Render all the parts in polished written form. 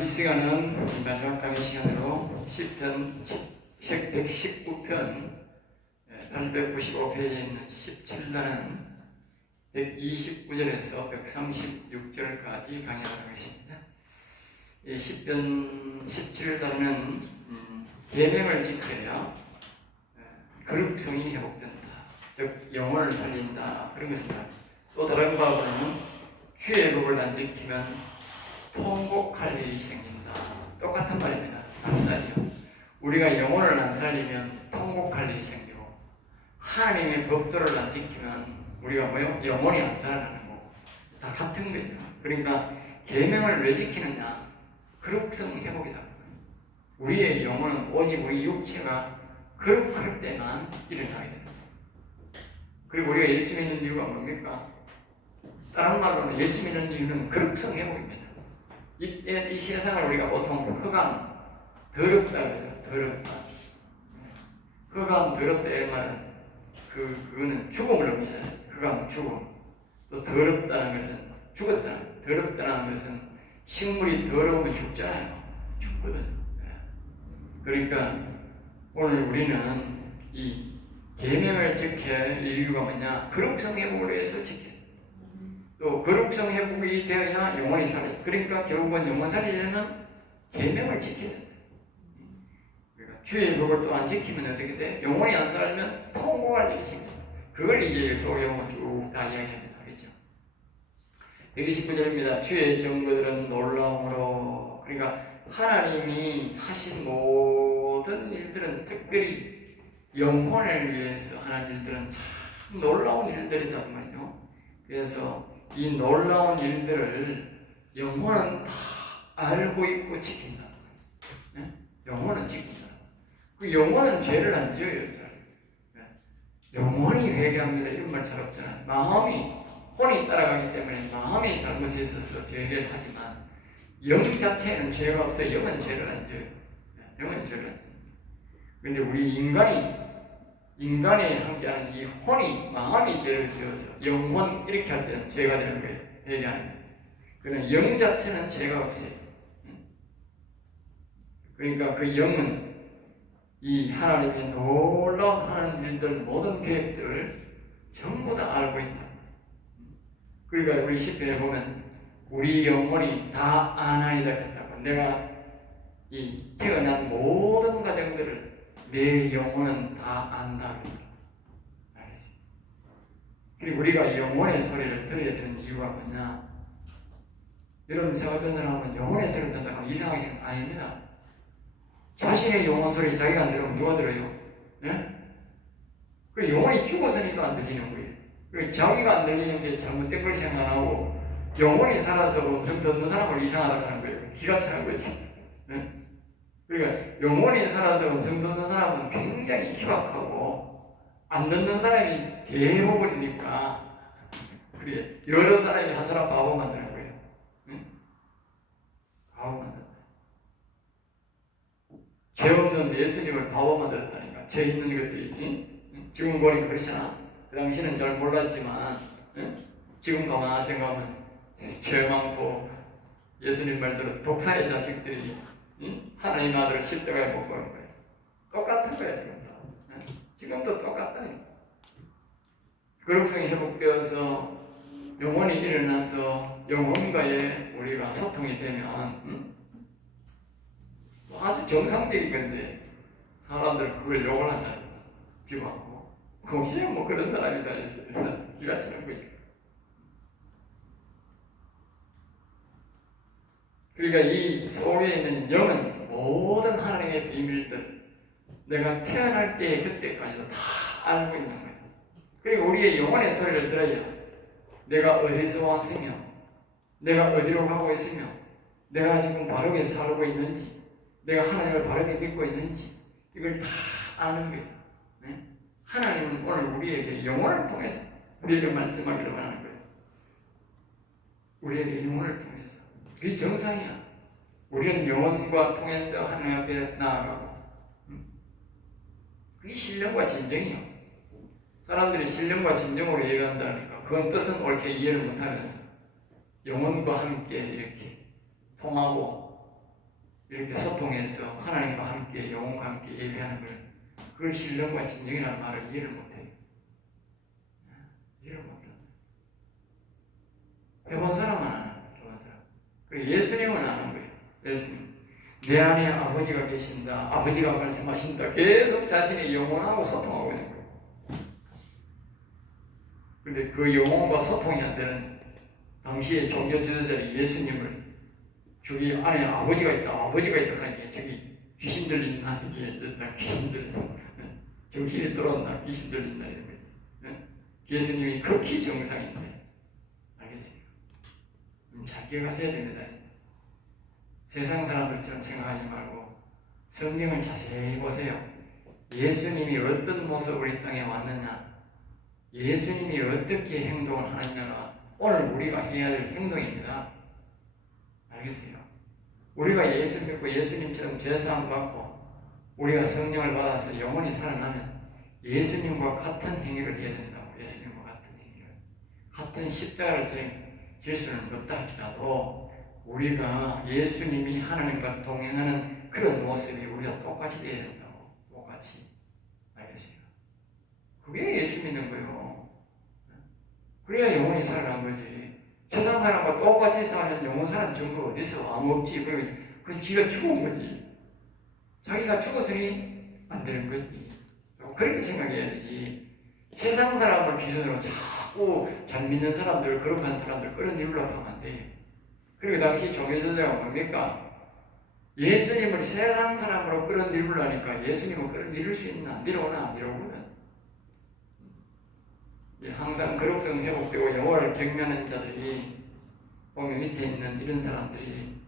이 시간은 마지막 강의 시간으로 시편 119편 895페이지에 있는 17단은 129절에서 136절까지 강의하도록 하겠습니다. 이 시편 17단은 계명을 지켜야 거룩성이 회복된다, 즉 영혼을 살린다, 그런 것입니다. 또 다른 바로는 주의 법을 안 지키면 통곡할 일이 생긴다. 똑같은 말입니다. 감사하죠. 우리가 영혼을 안 살리면 통곡할 일이 생기고, 하나님의 법도를 안 지키면 우리가 영혼이 안 살아나는 거고, 다 같은 거죠. 그러니까 계명을 왜 지키느냐? 거룩성 회복이다. 우리의 영혼은 오직 우리 육체가 거룩할 때만 일어나게 됩니다. 그리고 우리가 예수 믿는 이유가 뭡니까? 다른 말로는 예수 믿는 이유는 거룩성 회복입니다. 이 세상을 우리가 보통 흑암, 더럽다 그래요. 더럽다. 흑암, 더럽다의 말은 그거는 죽음을 의미해요. 흑암, 죽음. 또 더럽다는 것은 죽었다. 더럽다는 것은 식물이 더러우면 죽잖아요. 죽거든. 그러니까 오늘 우리는 이 계명을 지켜야 이유가 뭐냐? 거룩성 회복을 위해서 지켜요. 또 거룩성 회복이 되어야 영혼이 살아요. 그러니까 결국은 영혼 살리려면 계명을 지켜야 돼요. 그러니까 주의 법을 또 안 지키면 어떻게 돼? 영혼이 안 살면 통곡할 일이 생겨요. 그걸 이제 소경은 쭉 다 이야기합니다. 그렇죠? 129절입니다. 주의 증거들은 놀라움으로. 그러니까 하나님이 하신 모든 일들은, 특별히 영혼을 위해서 하는 일들은 참 놀라운 일들이란 말이죠. 그래서 이 놀라운 일들을 영혼은 다 알고 있고 지킨다. 네? 영혼은 지킨다. 그 영혼은 죄를 안 지어요. 네? 영혼이 회개합니다. 이런 말 잘 없잖아요. 마음이, 혼이 따라가기 때문에 마음이 잘못이 있어서 죄를 하지만 영 자체는 죄가 없어요. 영은 죄를 안 지어요. 네? 영은 죄를 안 지어요. 그런데 우리 인간이 함께하는 이 혼이, 마음이 죄를 지어서 영혼 이렇게 할 때는 죄가 되는 거예요. 회개하는 거예요. 그러나 영 자체는 죄가 없어요. 그러니까 그 영은 이 하나님의 놀라운 하는 일들, 모든 계획들을 전부 다 알고 있다. 그러니까 우리 시편에 보면 우리 영혼이 다 아나이다 했다고. 내가 이 태어난 모든 과정들을 내 영혼은 다 안다. 알겠습니다. 그리고 우리가 영혼의 소리를 들어야 되는 이유가 뭐냐? 여러분, 어떤 사람은 영혼의 소리를 듣는다 하면 이상하게 생각 아닙니다. 자신의 영혼 소리 자기가 안 들으면 누가 들어요? 네? 그리고 영혼이 죽었으니까 안 들리는 거예요. 그리고 자기가 안 들리는 게 잘못된 걸 생각하고 영혼이 살아서 음성 듣는 사람을 이상하다고 하는 거예요. 기가 차는 거지. 네? 그러니까 영혼이 살아서 음성 듣는 사람은 굉장히 희박하고 안 듣는 사람이 대부분이니까 그래 여러 사람이 한 사람 바보 만드는 거예요. 응? 바보 만든다. 죄 없는 예수님을 바보 만들었다니까. 죄 있는 것들이 응? 지금 보니까 그렇잖아. 그 당시는 잘 몰랐지만 응? 지금 가만 생각하면 죄 많고 예수님 말대로 독사의 자식들이 하나님 아들을 십자가에 못 박은 거예요. 똑같은 거야 지금도. 지금도 똑같다니까. 거룩성이 회복되어서 영혼이 일어나서 영혼과의 우리가 소통이 되면 아주 정상적인 건데 사람들 그걸 욕을 한다. 비방하고 공시에 뭐 그런 사람이다 해서 기가 차는 거죠. 그러니까 이 속에 있는 영은 모든 하나님의 비밀들, 내가 태어날 때 그때까지도 다 알고 있는 거예요. 그리고 우리의 영혼의 소리를 들어야 내가 어디서 왔으며, 내가 어디로 가고 있으며, 내가 지금 바르게 살고 있는지, 내가 하나님을 바르게 믿고 있는지, 이걸 다 아는 거예요. 네? 하나님은 오늘 우리에게 영혼을 통해서 우리에게 말씀하기로 하는 거예요. 우리에게 영혼을 통해서. 그게 정상이야. 우리는 영혼과 통해서 하나님 앞에 나아가고, 그게 신령과 진정이요. 사람들이 신령과 진정으로 얘기한다니까 그건 뜻은 옳게 이해를 못하면서 영혼과 함께 이렇게 통하고 이렇게 소통해서 하나님과 함께 영혼과 함께 예배하는 걸 그걸 신령과 진정이라는 말을 이해를 못해요. 이해를 못한다. 해본 사람은 안 한다. 해본 사람. 그리고 예수님은 아는 거예요. 예수님. 내 안에 아버지가 계신다. 아버지가 말씀하신다. 계속 자신의 영혼하고 소통하고 있는 거예요. 근데 그 영혼과 소통이 안 되는 당시의 종교 지도자들이 예수님을 저기 안에 아버지가 있다. 아버지가 있다 하니까 저기 귀신 들린다. 저기 귀신 들린다. 정신이 들어온다. 귀신 들린다. 이런 거예요. 예수님이 극히 정상인데 알겠습니까? 잘 기억하셔야 됩니다. 세상 사람들처럼 생각하지 말고 성경을 자세히 보세요. 예수님이 어떤 모습으로 이 땅에 왔느냐, 예수님이 어떻게 행동을 하느냐가 오늘 우리가 해야 될 행동입니다. 알겠어요? 우리가 예수 믿고 예수님처럼 죄사함 받고 우리가 성령을 받아서 영원히 살아나면 예수님과 같은 행위를 해야 된다고. 예수님과 같은 행위를, 같은 십자가를 질 수는 없다 할지라도 우리가 예수님이 하나님과 동행하는 그런 모습이 우리가 똑같이 되어야 된다고. 똑같이. 알겠습니까? 그게 예수 믿는 거예요. 그래야 영원히 살아난 거지. 세상 사람과 똑같이 사는 영원 사는 정보가 어디서 아무 없지. 그리고 지가 죽은 거지. 자기가 죽었으니 안 되는 거지. 그렇게 생각해야 되지. 세상 사람을 기준으로 자꾸 잘 믿는 사람들, 거룩한 사람들 끌어내려고 하면 안 돼. 그리고 당시 종교지도자가 뭡니까? 예수님을 세상 사람으로 끌어내려니까 예수님을 끌어내릴 수 있나? 내려오나? 안 내려오거든. 항상 거룩성 회복되고 영혼을 경멸하는 자들이 보면 밑에 있는 이런 사람들이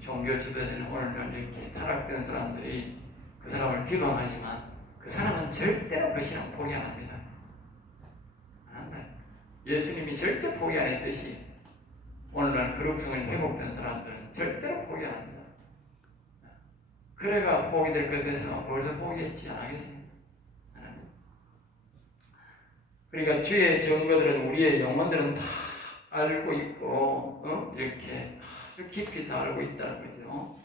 종교 지도자는 오늘날 이렇게 타락된 사람들이 그 사람을 비방하지만 그 사람은 절대로 그 신앙 포기 안 합니다. 안 한다. 예수님이 절대 포기 안 했듯이 오늘날 거룩성을 회복된 사람들은 절대로 포기 안 합니다. 그래가 포기될 것 같아서 벌써 포기했지 안 하겠습니다. 안 합니다. 그러니까 주의 증거들은 우리의 영혼들은 다 알고 있고 이렇게 아주 깊이 다 알고 있다는 거죠.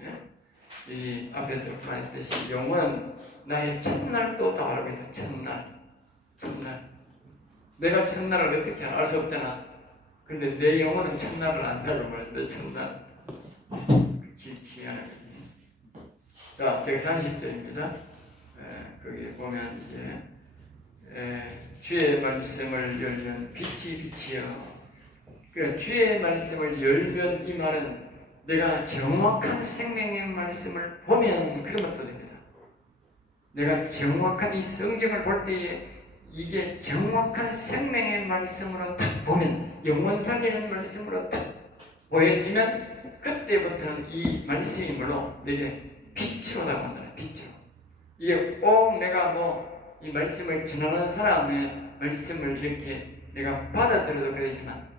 이 앞에도 말했듯이 영혼은 나의 첫날도 다 알고 있다. 첫날. 내가 첫날을 어떻게 알 수 없잖아. 근데 내 영혼은 첫날을 안다고 말했는데 첫날. 희한하게. 자, 저기 30절입니다. 거기 보면 이제 주의 말씀을 열면 빛이 비치어. 그러니까 주의 말씀을 열면 이 말은 내가 정확한 생명의 말씀을 보면 그런 것도 됩니다. 내가 정확한 이 성경을 볼 때에 이게 정확한 생명의 말씀으로 딱 보면 영원 살리는 말씀으로 딱 보여지면 그때부터는 이 말씀이 물론 내게 빛으로 다가온다. 빛으로. 이게 꼭 내가 이 말씀을 전하는 사람의 말씀을 이렇게 내가 받아들여도 그러지만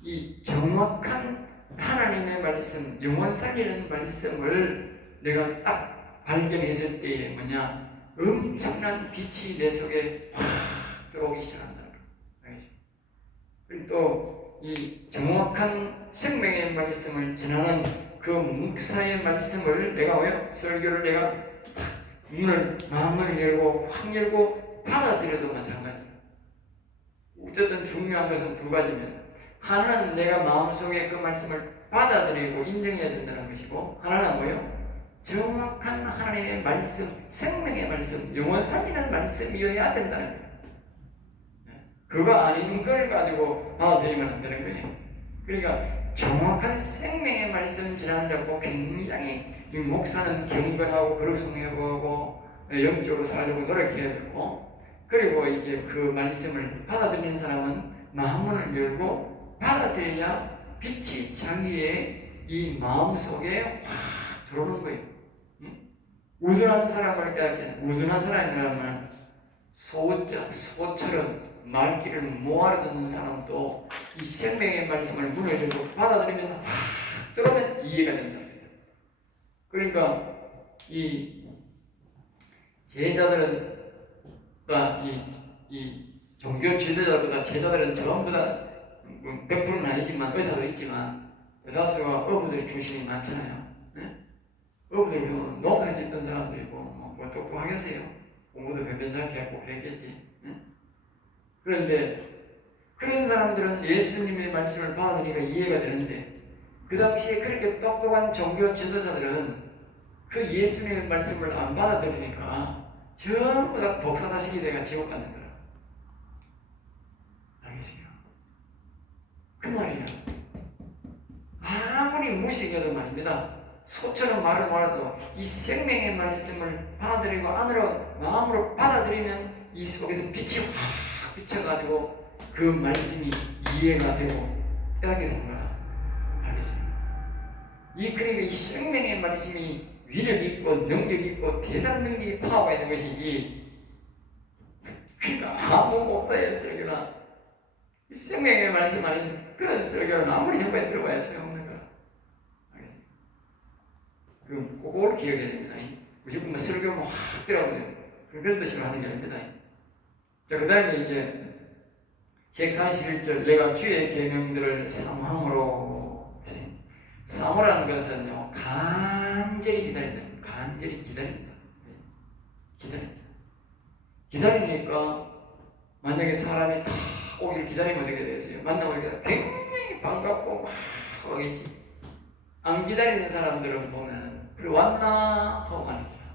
이 정확한 하나님의 말씀, 영원 살리는 말씀을 내가 딱 발견했을 때에 뭐냐? 엄청난 빛이 내 속에 확 들어오기 시작한다. 알겠죠? 그리고 또 이 정확한 생명의 말씀을 전하는 그 목사의 말씀을 내가 설교를 내가 마음을 열고 확 열고 받아들여도 마찬가지예요. 어쨌든 중요한 것은 두 가지입니다. 하나는 내가 마음속에 그 말씀을 받아들이고 인정해야 된다는 것이고, 하나는 뭐예요? 정확한 하나님의 말씀, 생명의 말씀, 영원 살리는 말씀이어야 된다는 거예요. 그거 아닌 걸 가지고 받아들이면 안 되는 거예요. 그러니까 정확한 생명의 말씀 전하려고 굉장히 이 목사는 경건하고 거룩성하고 영적으로 살려고 노력해야 되고, 그리고 이제 그 말씀을 받아들이는 사람은 마음을 열고 받아들여야 빛이 자기의 이 마음속에 확 들어오는 거예요. 우둔한 사람을 깨닫게, 우둔한 사람이라면 소처럼 말귀를 모아려 듣는 사람도 이 생명의 말씀을 문을 열고 받아들이면 확 들어오면 이해가 된다. 그러니까 이 제자들은 이 종교 지도자보다 제자들은 전부 다 100%는 아니지만 의사도 있지만 대다수가 어부들이 중심이 많잖아요. 네? 어부들 보면 농사 짓던 사람들이고 뭐 똑똑하겠어요. 공부도 변변찮게 했고 그랬겠지. 응? 그런데 그런 사람들은 예수님의 말씀을 받으니까 이해가 되는데 그 당시에 그렇게 똑똑한 종교 지도자들은 그 예수님의 말씀을 안 받아들이니까 전부 다 독사다식이 돼가 지옥 가는 거야. 알겠어요? 그 말이야. 아무리 무식해도 말입니다. 소처럼 말을 몰라도 이 생명의 말씀을 받아들이고 안으로 마음으로 받아들이면 이 속에서 빛이 확 비쳐가지고 그 말씀이 이해가 되고 깨닫게 되는 거야. 알겠습니까? 그러니까 이 생명의 말씀이 위력이 있고 능력이 있고 대단한 능력이 파워가 있는 것이지, 그러니까 아무 목사의 설교나 생명의 말씀 아닌 그런 설교는 아무리 현관에 들어봐야 소용없는 거야. 알겠습니까? 그럼 그걸 기억해야 됩니다. 무조건 뭐 설교만 확 들어오면 그런 뜻으로 하는 게 아닙니다. 자, 그 다음에 이제 131절 내가 주의 계명들을 사모함으로. 사모라는 것은요, 간절히 기다린다. 간절히 기다린다. 기다린다. 기다리니까 만약에 사람이 다 오기를 기다리면 어떻게 되겠어요? 만나면 굉장히 반갑고 막 하겠지. 안 기다리는 사람들은 보면 그래 왔나 하고 가는 거야.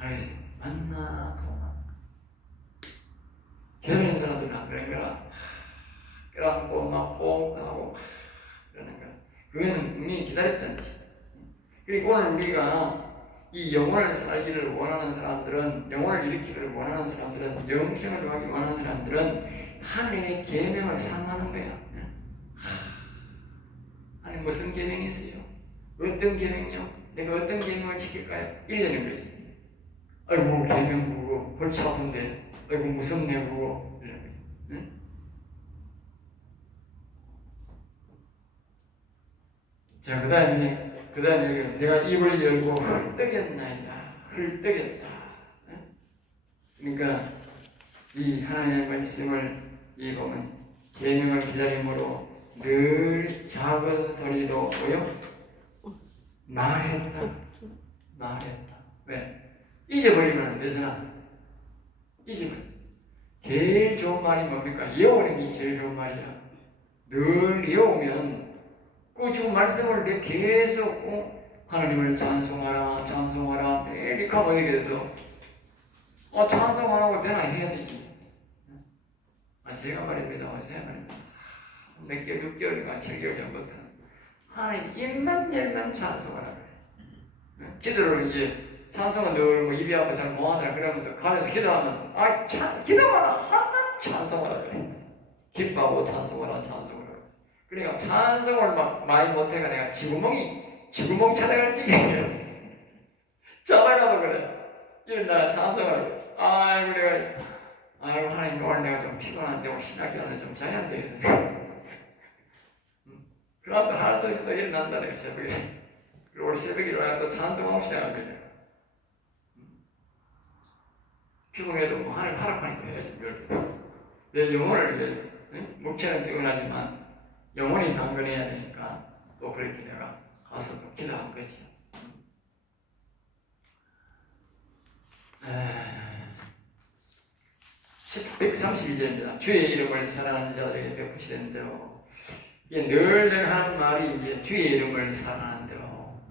알겠어요? 왔나 하고 가는 거야. 기다리는 사람들은 안 그런 거라. 껴안고 막 호흡하고 그러는 거야. 그거는 분명히 기다렸다는 뜻이다. 그리고 오늘 우리가 이 영혼을 살기를 원하는 사람들은, 영혼을 일으키기를 원하는 사람들은, 영생을 하기 원하는 사람들은 하나님의 계명을 사모하는 거야. 아니 무슨 계명이 있어요? 어떤 계명이요? 내가 어떤 계명을 지킬까요? 이러는 거지. 아이고 계명 그거 골치 아픈데, 아이고 무섭네 그거. 이러는 거지. 응? 자, 그 다음에 내가 입을 열고 헐떡였나이다. 헐떡였다. 그러니까 이 하나님의 말씀을 보면 계명을 기다림으로 늘 작은 소리로 말했다. 왜? 잊어버리면 안 되잖아. 잊어버려. 제일 좋은 말이 뭡니까? 외우는 게 제일 좋은 말이야. 늘 외우면 그 지금 말씀을 내 계속 하나님을 찬송하라 매일 하면 어떻게 돼서 찬송 안 하고 되나 해야 되지. 제가 말입니다. 몇 개월, 6개월인가 7개월 전부터 하나님 입만 열면 찬송하라 그래. 기도를 이제 찬송은 늘 뭐 입이 아파 잘 못하더라 그러면 또 가면서 기도하면 기도하라 하나 찬송하라 그래. 기뻐하고 찬송하라. 그러니까 찬송을 막 많이 못해가 내가 지구멍 찾아갈 지경이야. 자다가도 그래. 일어나 찬송을. 아이고 하나님 오늘 내가 좀 피곤한데 오늘 신학교는 좀 자야 안 되겠어. 그럼 또 할 수 있어. 일어난다 내가 새벽에. 그리고 오늘 새벽에 일어나서 또 찬송하고 시작할 거야. 피곤해도 뭐 하나님 하락하니까 해야지. 내 영혼을 위해서. 목체는 피곤하지만 영혼이 강건해야 되니까 또 그렇게 내가 가서 또 기도한 거지. 132절입니다. 주의 이름을 사랑하는 자들에게 베푸시는 대로. 늘 내가 하는 말이 이제 주의 이름을 사랑하는 대로.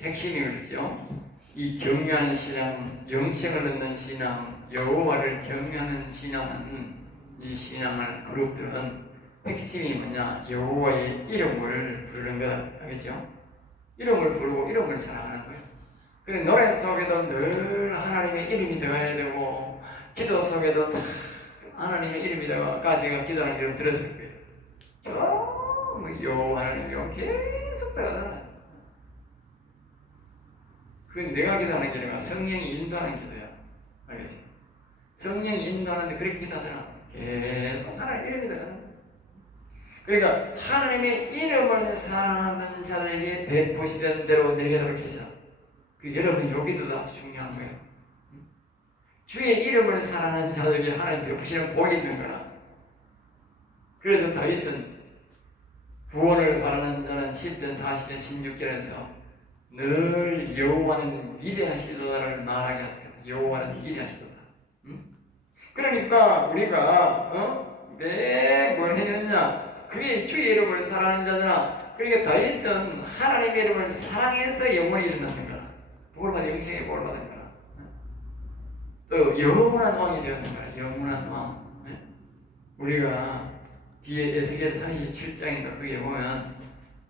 핵심이 그렇죠. 이 경외하는 신앙, 영생을 얻는 신앙, 여호와를 경외하는 신앙은, 이 신앙을 그룹들은 핵심이 뭐냐? 여호와의 이름을 부르는 거다. 알겠죠? 이름을 부르고 이름을 사랑하는 거예요. 그런데 노래 속에도 늘 하나님의 이름이 들어가야 되고, 기도 속에도 하나님의 이름이 들어가. 아까 제가 기도하는 기도 들었을 거예요. 여호와 하나님 계속 들어가잖아요. 그건 내가 기도하는 게 아니라 성령이 인도하는 기도야. 알겠지? 성령이 인도하는데 그렇게 기도하잖아. 계속 하나님의 이름이 들어가는 거야. 그러니까 하나님의 이름을 사랑하는 자들에게 베푸시던 대로 내게도록 해서, 여러분 여기도 아주 중요한 거예요. 주의 이름을 사랑하는 자들에게 하나님 베푸시는 복이 있는 거라. 그래서 다윗은 구원을 바라는 자는 10편 40편 16절에서 늘 여호와는 위대하시도다를 말하게 하소서. 여호와는 위대하시도다. 응? 그러니까 우리가 매뭘 했느냐? 그게 주의 이름을 사랑하는 자잖아. 그러니까 다윗은 하나님의 이름을 사랑해서 영원히 일어나는 거야. 복을 받아 영생에 복을 받는 거야. 또 영원한 왕이 되었는 거야. 영원한 왕. 우리가 뒤에 에스겔 37장인가 거기에 보면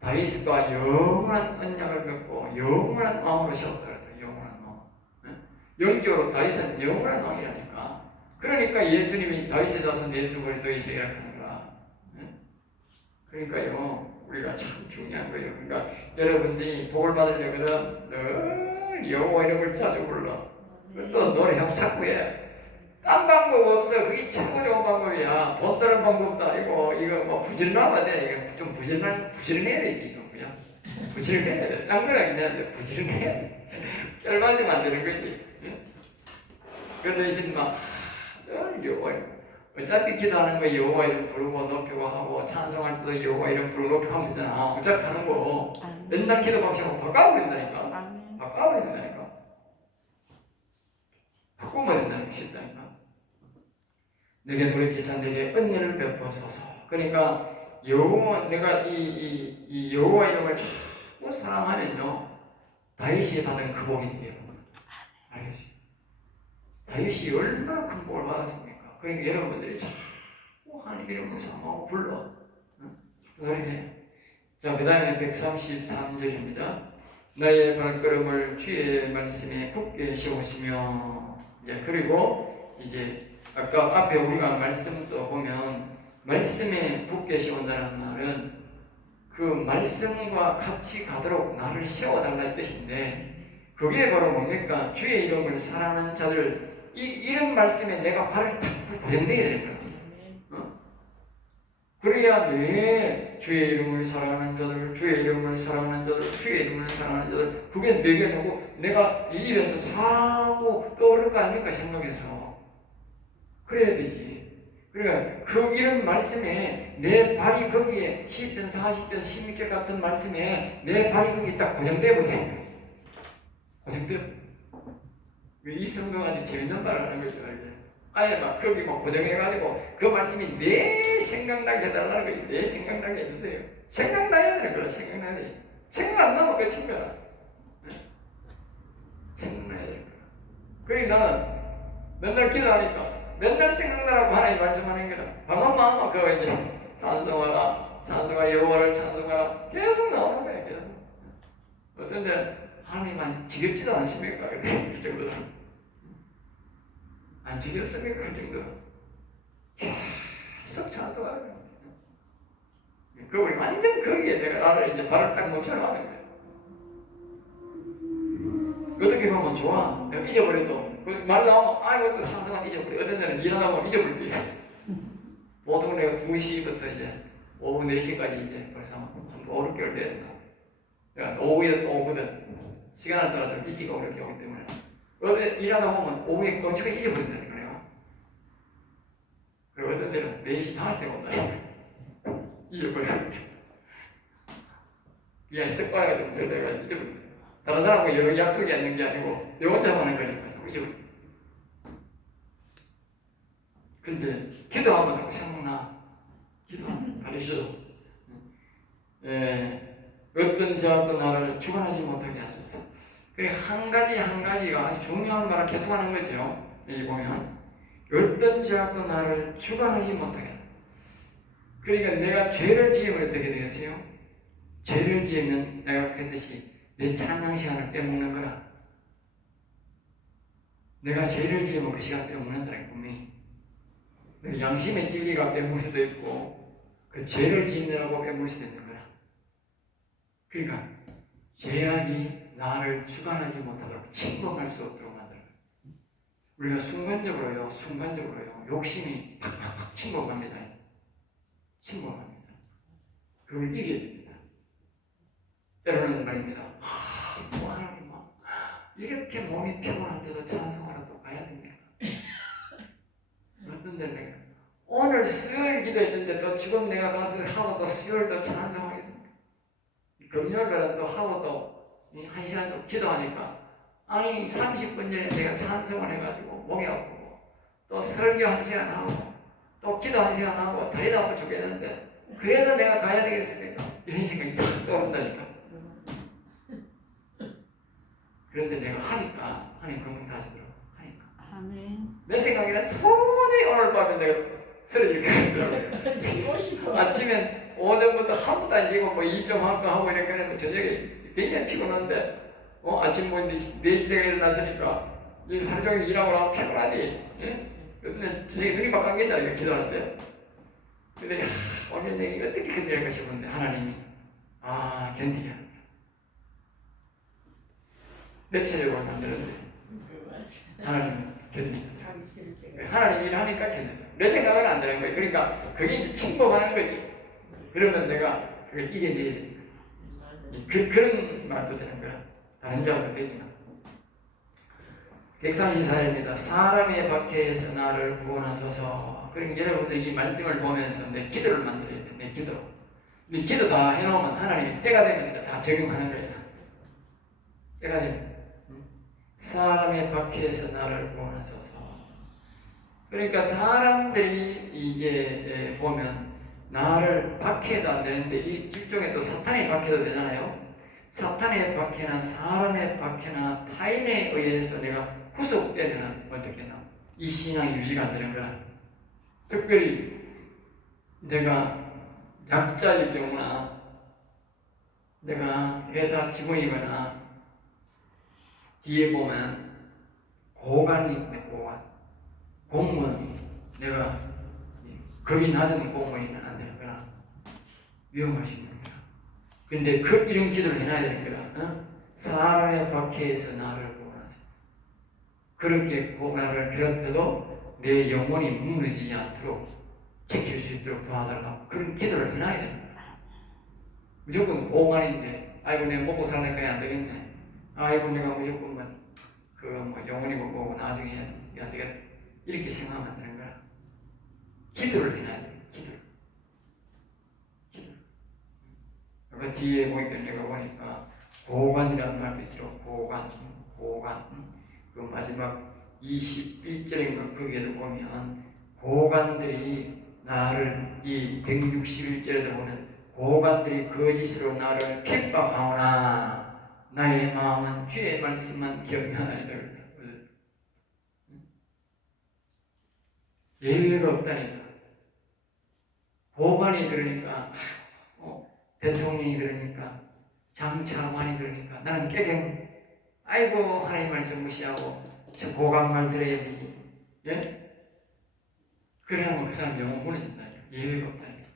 다윗과 영원한 언약을 맺고 영원한 왕으로 세웠다 그랬어요. 영원한 왕. 영적으로 다윗은 영원한 왕이라니까. 그러니까 예수님이 다윗의 자손 예수 그리스도의 세계라는 거라. 그러니까요, 우리가 참 중요한 거예요. 그러니까 여러분들이 복을 받으려면 늘 여호와 이름을 자주 불러. 또 노래하고 자꾸 해. 딴 방법 없어. 그게 최고 좋은 방법이야. 돈 드는 방법도 아니고, 이거 뭐 부지런하면 돼. 이거 좀 부지런해야 되지, 좀 그냥. 부지런해야 돼. 딴 거라긴 해야 부지런해야 돼. 결과지면 안 되는 거지. 그 대신 막, 여호와 이름. 어차피 기도하는 거 여호와 이름 부르고 높이고 하고, 찬송할 때도 여호와 이름 부르고 높이고 하면 되잖아. 어차피 하는 거. 맨날 기도 방식으로 바꿔버린다니까. 바꿔버린다니까. 바꾸면 된다는 것이다니까. 내게 돌이키사 내게 은혜를 베푸소서. 그러니까 여호와 내가 이 여호와 이름을 자꾸 사랑하면요 다윗이 받은 그 복이 돼요. 알겠지? 다윗이 얼마나 큰 복을 받았습니까? 그러니까 여러분들이 자꾸 하나님 이름을 사랑하고 불러 노래해. 자, 그 다음에 133절입니다. 나의 발걸음을 주의 말씀에 굳게 세우시며. 그리고 이제 아까 앞에 우리가 말씀도 보면 말씀에 굳게 세운다는 말은 그 말씀과 같이 가도록 나를 세워달라는 뜻인데, 그게 바로 뭡니까? 주의 이름을 사랑하는 자들, 이런 말씀에 내가 발을 탁 고정되어야 되는 거야. 그래야 내 주의 이름을 사랑하는 자들, 주의 이름을 사랑하는 자들, 주의 이름을 사랑하는 자들, 그게 내게 자꾸 내가 이 입에서 자꾸 떠오를 거 아닙니까? 생각해서. 그래야 되지. 그러니까 그 이런 말씀에 내 발이 거기에 10편, 40편, 16절 같은 말씀에 내 발이 거기 딱 고정돼 버려. 고정돼. 이 성도가 아주 재밌는 말을 하는 거죠. 아예 막 거기 막 고정해가지고 그 말씀이 내 생각나게 해달라는 거지. 내 생각나게 해주세요. 생각나야 되는 거라. 생각나야 돼. 생각 안 나면 끝인 거야. 생각나야 되는 거야. 그러니까 나는 맨날 기도하니까 맨날 생각나라고 하나님 말씀하는 거다. 방언만 하면 그거 이제 찬송하라, 찬송하라, 여호와를 찬송하라 계속 나오는 거야. 계속. 어떤 데는 하나님만 지겹지도 않습니까? 그 정도로 안 지겹습니까? 그 정도로 계속 찬송하는 거야. 그 우리 완전 거기에 내가 나를 이제 발을 딱 멈춰놓는 거야. 어떻게 보면 좋아. 내가 잊어버려도 말 나오면 이것도 찬송하면 잊어버려. 어떤 데는 일하다 보면 잊어버릴 때 있어. 보통 내가 2시부터 이제 오후 4시까지 이제 벌써 한 5, 6개월 됐다. 내가 오후에 또 오거든. 시간을 따라 좀 일찍 오게 오기 때문에 어떤 일하다 보면 오후에 엄청 잊어버린다니까 내가. 그리고 어떤 데는 4시, 5시에 온다. 잊어버려. 그냥 습관이 좀 들다가 잊어버려. 다른 사람하고 약속이 있는 게 아니고 내 혼자 하는 거니까 자꾸 잊어버려. 근데 기도하면 자꾸 생각나. 기도하면 가르쳐. 어떤 자도 나를 주관하지 못하게 하소서. 그래 한 가지가 아주 중요한 말을 계속하는 거죠. 여기 보면 어떤 자도 나를 주관하지 못하게. 그러니까 내가 죄를 지으면 어떻게 되겠어요? 죄를 지으면 내가 그랬듯이 내 찬양 시간을 빼먹는 거라. 내가 죄를 지으면 그 시간 빼먹는다는 분명히. 양심의 진리가 빼먹을 수도 있고 그 죄를 지으느라고 빼먹을 수도 있는 거라. 그러니까 죄악이 나를 주관하지 못하도록 침범할 수 없도록 만들어요. 우리가 순간적으로요 욕심이 팍팍팍 침범합니다. 침범합니다. 그걸 이겨야 됩니다. 때로는 말입니다. 하나님 이렇게 몸이 피곤한데도 찬송하러 또 가야 됩니까? 어떤 데는 오늘 수요일 기도했는데 또 지금 내가 가서 하고 또 수요일 또 찬송하겠습니다. 금요일날은 또 하고 또 한 시간 좀 기도하니까 아니 30분 전에 내가 찬송을 해가지고 목이 아프고 또 설교 한 시간 하고 또 기도 한 시간 하고 다리도 아파 죽겠는데 그래도 내가 가야 되겠습니까? 이런 생각이 딱 떠오른다니까. 그런데 내가 하니까 하나님 그걸 다 주더라고. 하니까 아멘. 내 생각에는 도저히 오늘 밤에 내가 쓰러질 것 같더라고요. 아침에 오전부터 한 번도 안 쉬고 뭐 일 좀 할까 하고 이렇게 하면 저녁에 굉장히 피곤한데 아침 뭐 4시대가 일어났으니까 하루 종일 일하고 나면 피곤하지. 예? 그런데 저녁에 눈이 막 감긴다니까 기도하는데 근데 오늘 내가 어떻게 견딜까 싶은데 하나님이 견디야 며칠을 만들었는데 하나님은 견디야. 하나님 일하니까 견딘다. 내 생각은 안 되는 거예요. 그러니까 그게 이제 침범하는 거지. 그러면 내가 그걸 이겨내야 되니까. 그런 말도 되는 거야. 다른 자도 되지만. 134입니다. 사람의 박해에서 나를 구원하소서. 그러니까 여러분들이 이 말씀을 보면서 내 기도를 만들어야 돼. 내 기도. 이 기도 다 해놓으면 하나님이 때가 되면 다 적용하는 거야. 때가 되면. 사람의 박해에서 나를 구원하소서. 그러니까 사람들이 이제 보면 나를 박해도 안 되는데 이 일종의 또 사탄의 박해도 되잖아요. 사탄의 박해나 사람의 박해나 타인에 의해서 내가 구속되면 어떻게 되나? 이 신앙이 유지가 안 되는 거라. 특별히 내가 약자일 경우나 내가 회사 직원이거나 뒤에 보면 고관이 있네. 고관. 공무원. 내가 급이 낮은 공무원이면 안 되는 거라. 위험할 수 있는 거라. 근데 이런 기도를 해놔야 되는 거라. 사람의 박해에서 나를 구원하소서. 그렇게 나를 괴롭혀도 내 영혼이 무너지지 않도록 지킬 수 있도록 도와달라고 그런 기도를 해놔야 되는 거야. 무조건 고관인데 아이고 내가 먹고 살니까 안 되겠네. 아이고 내가 무조건 영혼이 뭐고 나중에 해야 되겠다. 이렇게 생각하면 안 되는 거야. 기도를 해놔야 돼. 기도. 아까 뒤에 보니까 내가 보니까 고관이라는 말도 있죠. 고관. 그 마지막 21절인가 거기에도 보면 고관들이 나를 이 161절에도 보면 고관들이 거짓으로 나를 핍박하오나 나의 마음은 주의 말씀만 기억하나이다. 예외가 없다니까. 고관이 그러니까 대통령이 그러니까 장차관이 그러니까 나는 깨갱 아이고 하나님 말씀 무시하고 저 고관 말 들어야 되지. 예? 그래야만 그 사람 영혼 무너진다니까. 예외가 없다니까.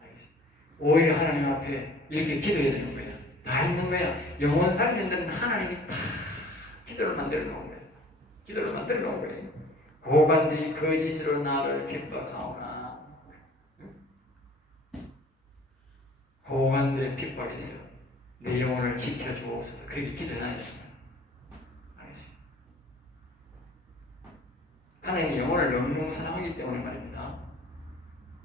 알겠습니다. 오히려 하나님 앞에 이렇게 기도해야 되는 거야. 다 있는 거야. 영혼 살리는 데는 하나님이 다 기도를 만들어 놓은 거야. 기도를 만들어 놓은 거야. 고관들이 거짓으로 나를 핍박하오나 고관들의 핍박에서 내 영혼을 지켜주옵소서. 그렇게 기도해놔야 됩니다. 알겠습니다. 하나님이 영혼을 너무너무 사랑하기 때문에 말입니다.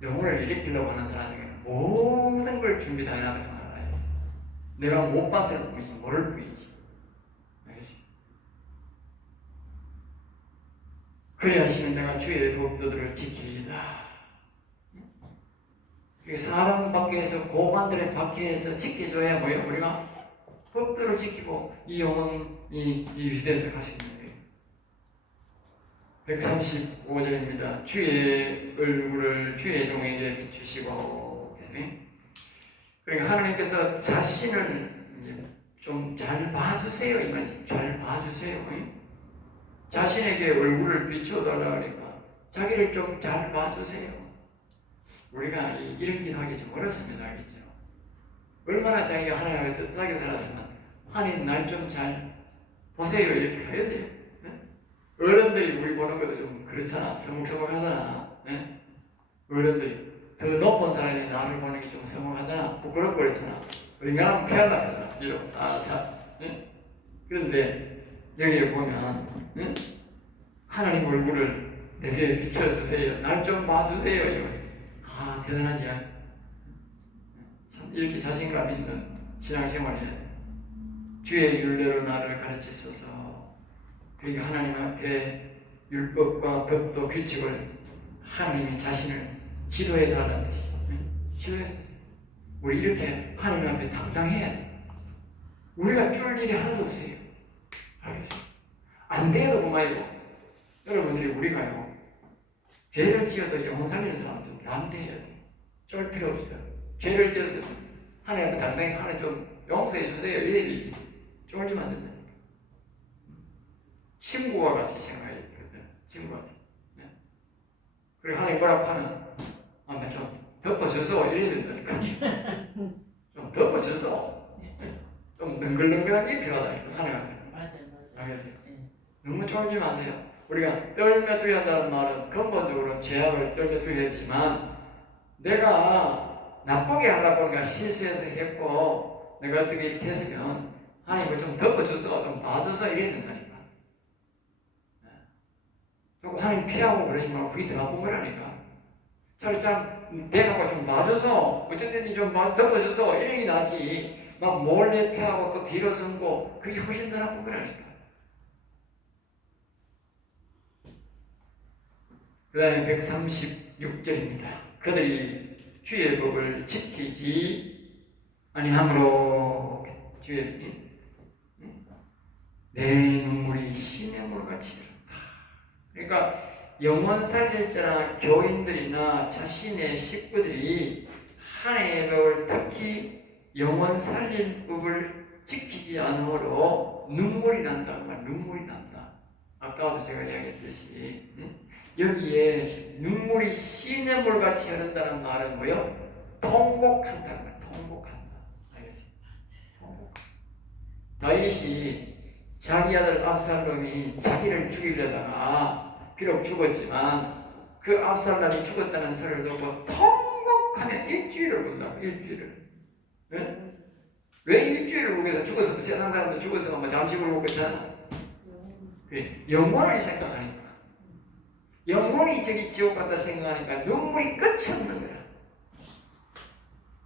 영혼을 일으키려고 하는 사람에게는 모든 걸 준비 다 해놔야 된다. 내가 못 봤을 뿐이지 모를 뿐이지. 알겠습니다. 그래야 하시는 내가 주의 법도들을 지키리이다. 사람 밖에서 고관들의 밖에서 지켜줘야 뭐예요? 우리가 법도를 지키고 이 영혼이 유지돼서 갈 수 있는 거예요. 135절입니다. 주의 얼굴을 주의 종에게 비추시고. 그러니까 하나님께서 자신을 좀 잘 봐주세요. 이만 잘 봐주세요. 자신에게 얼굴을 비춰달라 그러니까 자기를 좀 잘 봐주세요. 우리가 이런 기도 하기 좀 어렵습니다. 알겠죠? 얼마나 자기가 하나님의 뜻하게 살았으면 하나님 날 좀 잘 보세요 이렇게 하겠어요. 어른들이 우리 보는 것도 좀 그렇잖아. 서먹서먹하잖아. 어른들이 더 높은 사람이 나를 보는 게 좀 서먹하잖아. 부끄럽고 그렇잖아. 인간하면 피한다 하잖아. 뒤로 살살. 그런데 여기에 보면 하나님 얼굴을 내게 비춰주세요. 날 좀 봐주세요. 이거. 대단하지 않아요? 참 이렇게 자신감 있는 신앙생활 해야 돼. 주의 율례로 나를 가르치소서. 그러니까 하나님 앞에 율법과 법도 규칙을 하나님이 자신을 지도해 달라는 뜻이에요. 지도해. 우리 이렇게 하나님 앞에 당당해야 돼. 우리가 쫄 일이 하나도 없어요. 알겠어요? 안 돼도 그만이고. 여러분들이 우리가요, 죄를 지어도 영혼 살리는 사람 좀 담대해야 돼. 쫄 필요 없어. 죄를 지어서 하나님 앞에 당당히 하나님 좀 용서해 주세요. 이래야 되지. 쫄리면 안 된다. 친구와 같이 생각해야 되거든. 친구와 같이. 네. 그리고 하나님 뭐라고 하면 아마 좀 덮어줘서 이래야 된다니까. 좀 덮어줘서. 좀 능글능글한 게 필요하다니까. 하나님 앞에. 맞아요. 알겠어요? 너무 쫄지 마세요. 우리가 떨며 두야 한다는 말은 근본적으로 죄악을 떨며 두야지만 내가 나쁘게 하려고 하니까 실수해서 했고 내가 어떻게 이렇게 했으면 하나님을 좀 덮어줘서 좀 봐줘서 이래야 된다니까. 좀 하나님 피하고 그러니까 그게 더 나쁜 거라니까. 차라리 좀 대놓고 좀 봐줘서 어쨌든 좀 덮어줘서 이러기 낫지 막 몰래 피하고 또 뒤로 숨고 그게 훨씬 더 나쁜 거라니까. 그 다음에 136절입니다. 그들이 주의 법을 지키지 아니함으로 주의 내 눈물이 신의 물같이 흐른다. 그러니까 영혼 살릴 자나 교인들이나 자신의 식구들이 하나님의 법을 특히 영혼 살릴 법을 지키지 않으므로 눈물이 난다. 눈물이 난다. 아까도 제가 이야기했듯이 여기에 눈물이 신의 물같이 흐른다는 말은 뭐요? 통곡한다는 거예요. 통곡한다. 알겠지? 통곡. 다윗이 자기 아들 압살롬이 자기를 죽이려다가 비록 죽었지만 그 압살롬이 죽었다는 소리를 듣고 통곡하며 일주일을 운다고. 일주일을. 네? 왜 일주일을 울고서 죽었어? 세상 사람들 죽었으면 뭐 잠시 울고 있잖아. 그래. 영혼을 생각하니까. 영혼이 저기 지옥 갔다 생각하니까 눈물이 끝이 없는 거야.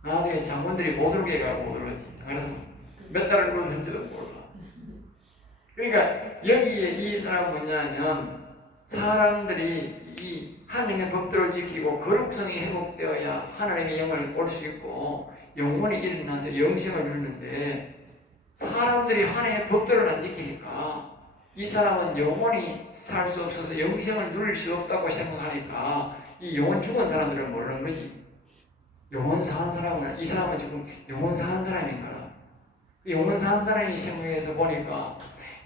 나중에 장군들이 못 울게 가고 못 울지. 그래서 몇 달을 울는지도 몰라. 그러니까 여기에 이 사람은 뭐냐면 사람들이 이 하나님의 법들을 지키고 거룩성이 회복되어야 하나님의 영을 올 수 있고 영혼이 일어나서 영생을 누리는데 사람들이 하나님의 법들을 안 지키니까 이 사람은 영혼이 살 수 없어서 영생을 누릴 수 없다고 생각하니까 이 영혼 죽은 사람들은 모르는 거지. 영혼 사는 사람은 이 사람은 지금 영혼 사는 사람인가? 영혼 사는 사람이 생각해서 보니까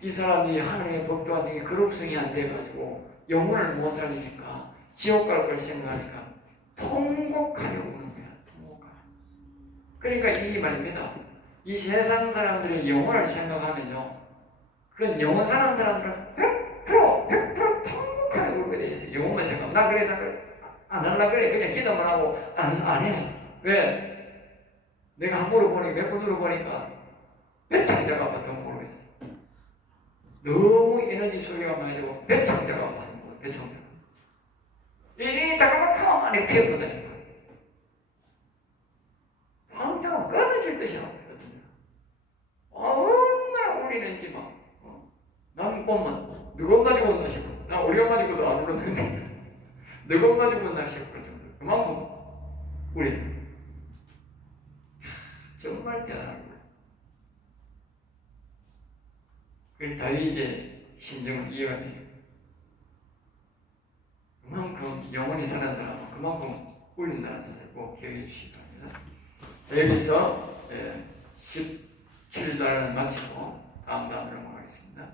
이 사람이 하나님의 법도 안 되게 거룩성이 안 돼가지고 영혼을 못 살리니까 지옥 갈 걸 생각하니까 통곡하며 우는 거야. 통곡하며. 그러니까 이 말입니다. 이 세상 사람들이 영혼을 생각하면요. 그건 영혼 사는 사람들은 100% 통곡하며 울게 돼 있어요. 영혼만 생각. 나 그래 자꾸 안 할라 그래. 그냥 기도만 하고 안 해. 왜? 내가 한 물어보니까 몇 번 물어보니까 몇 창자가 아파서 모르겠어. 너무 에너지 소비가 많이 되고 몇 창자가 아파서 모르겠어. 몇 창자가. 이 다가마타 안에 피어버리니까 황자가 끊어질 듯이 아프거든요. 얼마나 울리는지 막. 난 뻔만 너것 가지고 온다 싶어. 나 우리가 가지고도 안 울었는데 너것 가지고 온다 싶을 정도. 그만큼 우리 정말 대단한 거야. 그 다윗의 심정을 이해가 돼요. 그만큼 영원히 사는 사람은 그만큼 울린다는 점을 꼭 기억해 주시기 바랍니다. 여기서 17단을 마치고 다음 단으로 넘어가겠습니다.